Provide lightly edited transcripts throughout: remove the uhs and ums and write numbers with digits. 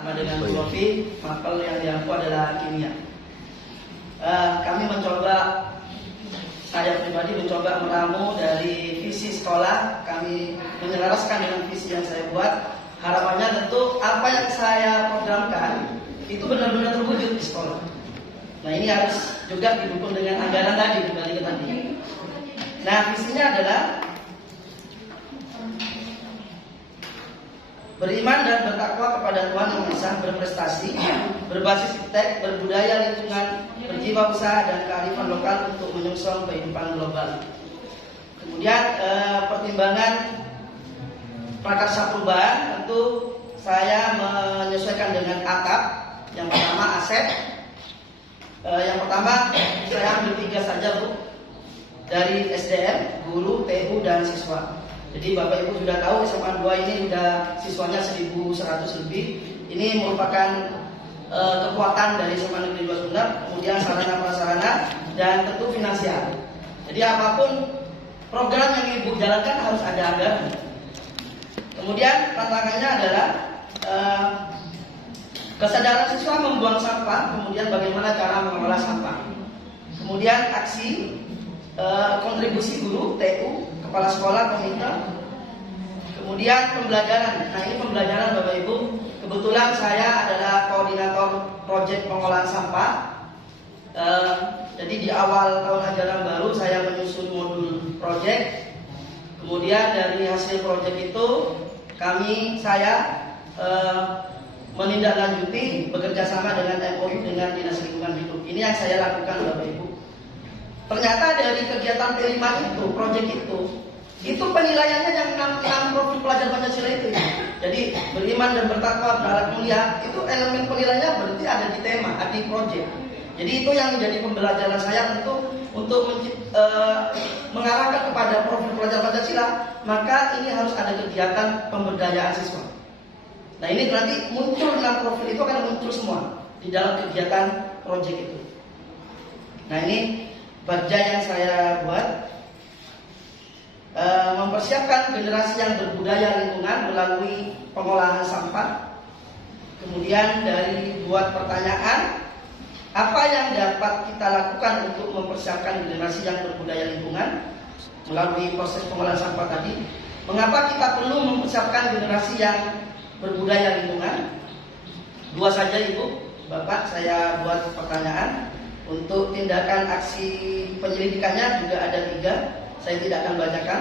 Sama dengan filosofi, mapel yang diampu adalah kimia. Kami mencoba, saya pribadi mencoba meramu dari visi sekolah. Kami menyelaraskan dengan visi yang saya buat. Harapannya tentu apa yang saya programkan itu benar-benar terwujud di sekolah. Nah, ini harus juga didukung dengan anggaran tadi, kembali ke tadi. Nah, visinya adalah beriman dan bertakwa kepada Tuhan Yang Maha Esa, berprestasi, berbasis iptek, berbudaya lingkungan, berjiwa usaha dan kearifan lokal untuk menyongsong kehidupan global. Kemudian pertimbangan prakarsa perubahan, tentu saya menyesuaikan dengan atap. Yang pertama aset. Yang pertama saya ambil 3 saja, Bu, dari SDM, guru, TU dan siswa. Jadi Bapak Ibu sudah tahu SMA 2 ini sudah siswanya 1.100 lebih. Ini merupakan kekuatan dari SMA Negeri 2 Sumber. Kemudian sarana prasarana dan tentu finansial. Jadi apapun program yang Ibu jalankan harus ada anggaran. Kemudian tantangannya adalah kesadaran siswa membuang sampah. Kemudian bagaimana cara mengelola sampah. Kemudian aksi kontribusi guru, TU, kepala sekolah, komite. Kemudian pembelajaran. Nah, ini pembelajaran Bapak Ibu. Kebetulan saya adalah koordinator proyek pengolahan sampah. Jadi di awal tahun ajaran baru saya menyusun modul proyek. Kemudian dari hasil proyek itu saya menindaklanjuti bekerja sama dengan MOU dengan Dinas Lingkungan Hidup. Ini yang saya lakukan Bapak Ibu. Ternyata dari kegiatan P5 itu, proyek itu penilaiannya yang 6 profil pelajar Pancasila itu. Jadi beriman dan bertakwa, berakhlak mulia, itu elemen penilaiannya berarti ada di tema, ada di proyek. Jadi itu yang menjadi pembelajaran saya untuk mengarahkan kepada profil pelajar Pancasila, maka ini harus ada kegiatan pemberdayaan siswa. Nah, ini berarti muncul 6 profil itu akan muncul semua di dalam kegiatan proyek itu. Nah, ini baja yang saya buat, mempersiapkan generasi yang berbudaya lingkungan melalui pengolahan sampah. Kemudian dari buat pertanyaan, apa yang dapat kita lakukan untuk mempersiapkan generasi yang berbudaya lingkungan melalui proses pengolahan sampah tadi. Mengapa kita perlu mempersiapkan generasi yang berbudaya lingkungan? 2 saja Ibu, Bapak, saya buat pertanyaan. Untuk tindakan aksi penyelidikannya juga ada 3, saya tidak akan bacakan.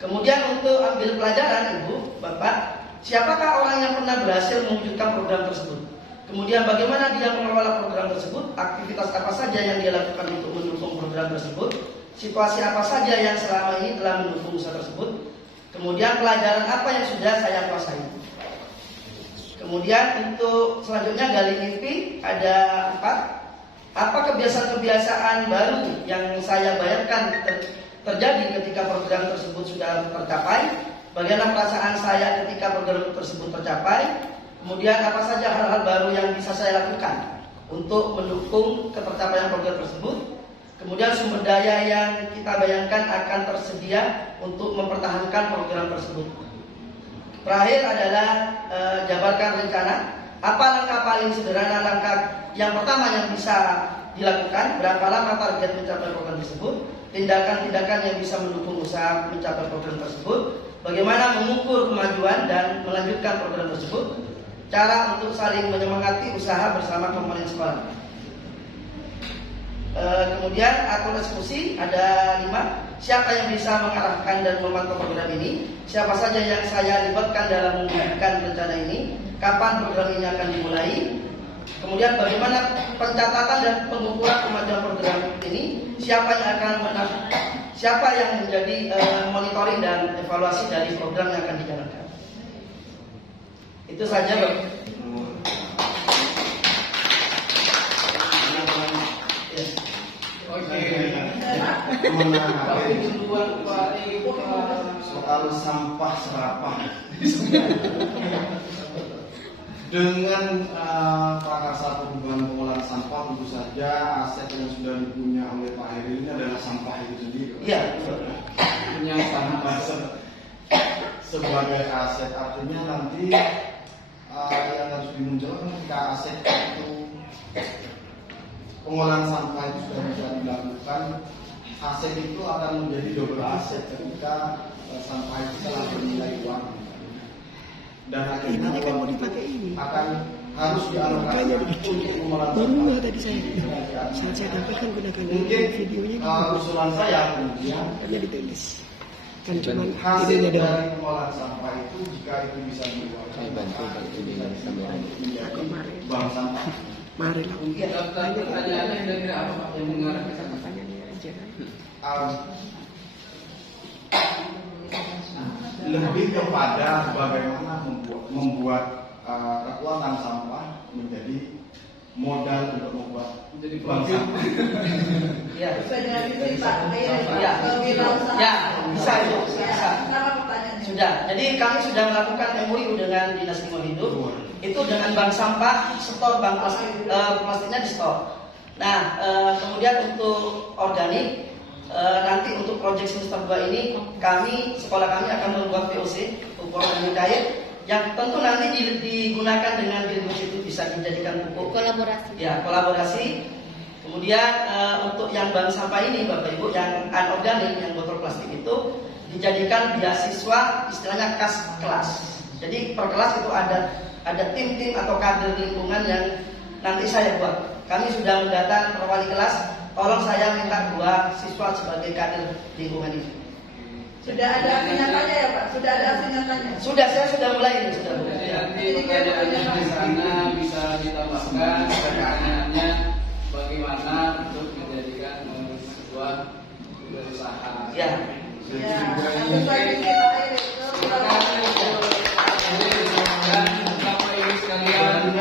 Kemudian untuk ambil pelajaran Ibu, Bapak, siapakah orang yang pernah berhasil mewujudkan program tersebut? Kemudian bagaimana dia mengelola program tersebut? Aktivitas apa saja yang dia lakukan untuk mendukung program tersebut? Situasi apa saja yang selama ini telah mendukung usaha tersebut? Kemudian pelajaran apa yang sudah saya kuasai? Kemudian untuk selanjutnya gali mimpi ada 4. Apa kebiasaan-kebiasaan baru yang saya bayangkan terjadi ketika program tersebut sudah tercapai? Bagaimana perasaan saya ketika program tersebut tercapai? Kemudian apa saja hal-hal baru yang bisa saya lakukan untuk mendukung ketercapaian program tersebut? Kemudian sumber daya yang kita bayangkan akan tersedia untuk mempertahankan program tersebut. Terakhir adalah jabarkan rencana. Apa langkah paling sederhana, langkah yang pertama yang bisa dilakukan? Berapa lama target mencapai program tersebut? Tindakan-tindakan yang bisa mendukung usaha mencapai program tersebut? Bagaimana mengukur kemajuan dan melanjutkan program tersebut? Cara untuk saling menyemangati usaha bersama komponen sekolah. Kemudian atur eksekusi ada 5. Siapa yang bisa mengarahkan dan memantau program ini? Siapa saja yang saya libatkan dalam mewujudkan rencana ini? Kapan program ini akan dimulai? Kemudian bagaimana pencatatan dan pengukuran kemajuan program ini? Siapa yang menjadi monitoring dan evaluasi dari program yang akan dijalankan? Itu saja, Bang. Soal sampah serapah dengan prakarsa perubahan pengolahan sampah, tentu saja aset yang sudah dipunya oleh Pak Heri ini adalah sampah itu sendiri. Iya. Punya sampah sebagai aset, artinya nanti yang harus dimunculkan ketika aset itu pengolahan sampah itu sudah bisa dilakukan, aset itu akan menjadi double aset ketika sampah itu telah bernilai uang, dan akhirnya uang itu akan harus dialokasikan untuk pengolahan sampah. Tadi saya tampilkan gunakan Mungkin videonya usulan saya kemudian hanya ditulis kan cuma hasil videonya doang. dari pengolahan sampah itu jika itu bisa dibuatkan bantu di kamera. bank sampah. Mari lah. Daftar pertanyaannya kira-kira apa Pak yang mengarah ke sana? Pertanyaannya aja kan. Lebih kepada bagaimana membuat kekuatan sampah menjadi modal untuk membuat Menjadi bank profit. sampah. Ya, Bisa jadi Pak, ya, bisa. ya, bisa itu, bisa. Kenapa pertanyaannya? Sudah. Jadi kami sudah melakukan MOU dengan Dinas Lingkungan Hidup. Itu dengan bank sampah, stor bank plastik, plastiknya di stor. Nah, kemudian untuk organik, nanti untuk proyek semester 2 ini sekolah kami akan membuat VOC ukuran organik cair yang tentu nanti digunakan dengan distribusi itu bisa dijadikan pupuk. Kolaborasi. Ya, kolaborasi. Kemudian untuk yang bank sampah ini Bapak Ibu yang anorganik, yang botol plastik itu dijadikan beasiswa istilahnya kas kelas. Jadi per kelas itu ada tim-tim atau kader lingkungan yang nanti saya buat. Kami sudah mendata per wali kelas, tolong saya minta 2 siswa sebagai kader lingkungan ini. Sudah ada hasil nyatanya ya Pak? Sudah ada hasil nyatanya? Sudah, saya sudah mulai ini sudah. Nanti pertanyaannya di sana bisa ditambahkan pertanyaannya bagaimana untuk menjadikan sebuah usaha. Ya. Ya, tentu saja kita Terima kasih dan Bapak Ibu sekalian.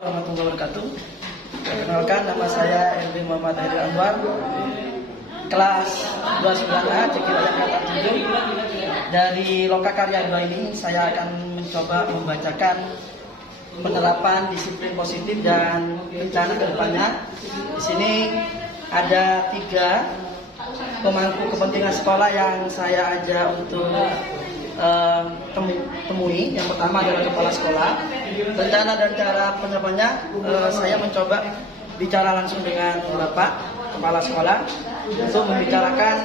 Warahmatullahi wabarakatuh. Perkenalkan, nama saya MD Muhammad Heri Anwar, kelas 29A Cekiwayang Kata 7. Dari Lokakarya 2 ini saya akan mencoba membacakan penerapan disiplin positif dan rencana ke depannya. Di sini ada 3 pemangku kepentingan sekolah yang saya ajak untuk temui. Yang pertama adalah kepala sekolah. Rencana dan cara penerapannya saya mencoba bicara langsung dengan Bapak Kepala Sekolah untuk membicarakan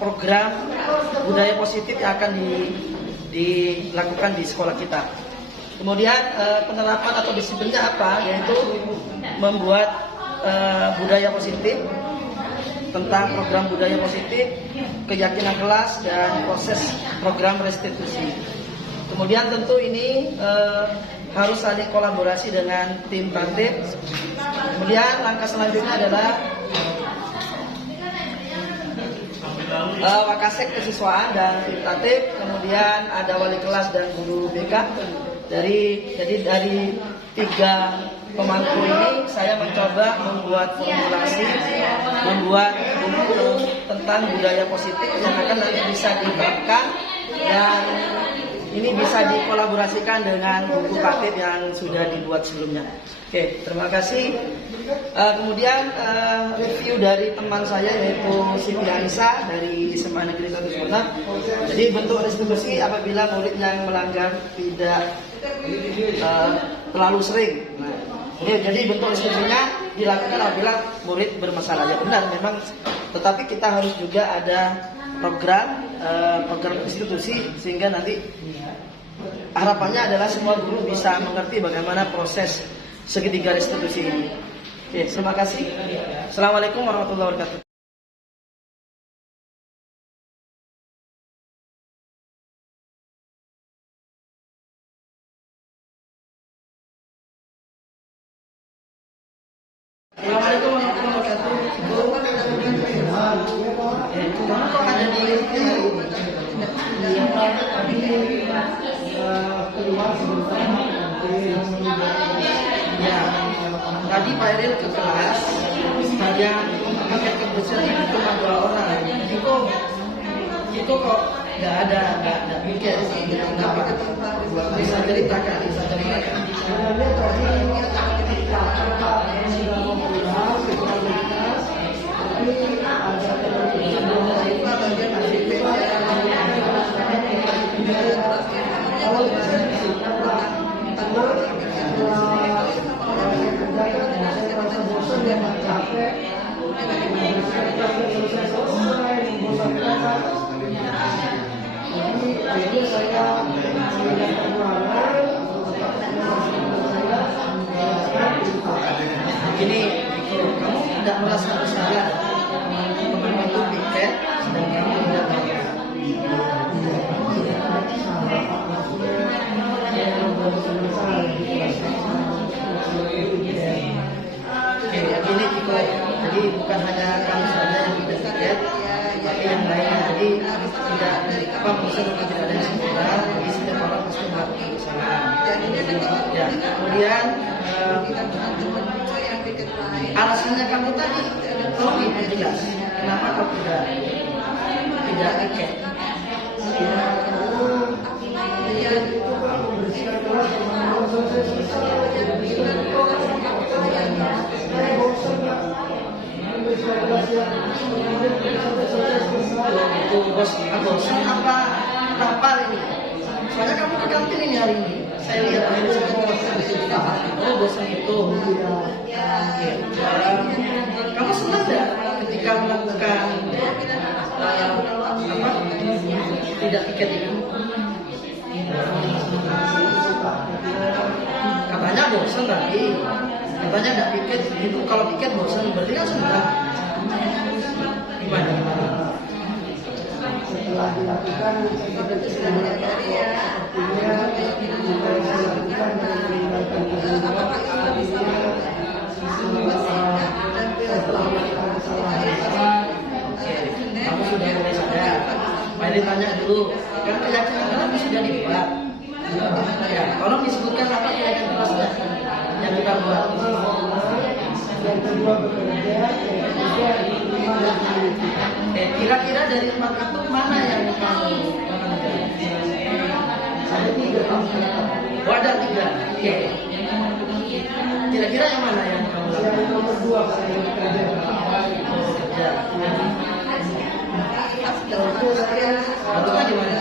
program budaya positif yang akan dilakukan di sekolah kita. Kemudian penerapan atau disiplinnya apa? Yaitu membuat budaya positif, tentang program budaya positif, keyakinan kelas, dan proses program restitusi. Kemudian tentu ini harus saling kolaborasi dengan tim tatib. Kemudian langkah selanjutnya adalah wakasek kesiswaan dan tim tatib. Kemudian ada wali kelas dan guru BK. Jadi dari 3 pemangku ini saya mencoba membuat formulasi, membuat buku tentang budaya positif yang akan nanti bisa diterapkan dan ini bisa dikolaborasikan dengan buku paket yang sudah dibuat sebelumnya. Oke, terima kasih. Kemudian review dari teman saya yaitu Siti Anissa dari SMA Negeri 1 Sumeneb. Jadi bentuk restitusi apabila murid yang melanggar tidak terlalu sering. Nah, jadi bentuk restitusinya dilakukan apabila murid bermasalah. Ya benar, memang. Tetapi kita harus juga ada program restitusi sehingga nanti harapannya adalah semua guru bisa mengerti bagaimana proses segitiga restitusi ini. Oke, terima kasih. Assalamualaikum warahmatullahi wabarakatuh. Assalamualaikum warahmatullahi wabarakatuh. Kamu kok ada di ya, tadi Pak Eril ke kelas, saya pakai kebetulan ini cuma 2 orang. Kiko kok nggak ada pikir kenapa? Bisa ceritakan. Ini kamu tidak merasa bersalah teman itu piket sedang kamu tidak bayar. Oke, gini Kiko, jadi bukan hanya kamu saja yang tidak tiket, tapi yang lainnya. Jadi tidak maksudnya tidak ada yang sempurna, jadi setiap orang pasti melakukan kesalahan. Ya, kemudian alasannya kamu tadi tolong diperjelas kenapa kau tidak tiket. Itu bosan apa lapar ini? Soalnya kamu ke kantin ini hari ini. Saya lihat hari ini bosan itu. Kamu senang tidak ketika melakukan tidak tiket itu? Katanya bosan tadi. Katanya tidak piket itu, kalau piket bosan berarti kan senang. Gimana? Setelah dilakukan seperti sudah menyadari ya, kamu sudah mulai sadar. Mari tanya dulu, kan keyakinan kamu sudah dibuat. Ya, tolong disebutkan apa keyakinan kelasnya yang kita buat. Yang kedua bekerja, yang ketiga diterima dan dimiliki. Kira-kira dari 4 itu mana yang kamu ada 3. Oh, ada 3. Oke. Kira-kira yang mana yang kamu lakukan? Yang nomor 2 saya bekerja. Bekerja. Betul di mana?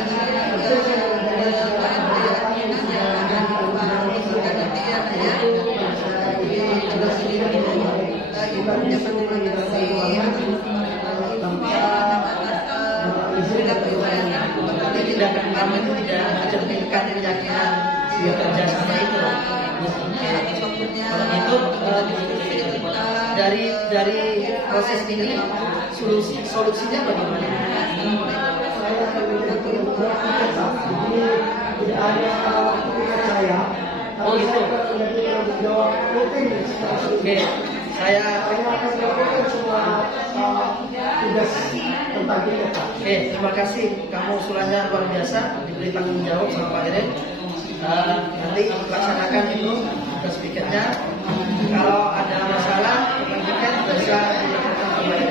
Tindakan kamu itu tidak mencerminkan keyakinan bekerja sama itu. Kalau itu dari proses ini solusinya bagaimana? Tidak ada saya. Oh gitu. Oke, saya akan melakukan semua tugas tentang kita. Oke, terima kasih. Kamu usulannya luar biasa, diberi tanggung jawab sama Pak Eril. Nanti laksanakan itu tugas piketnya. Kalau ada masalah, kita bisa dilakukan kembali.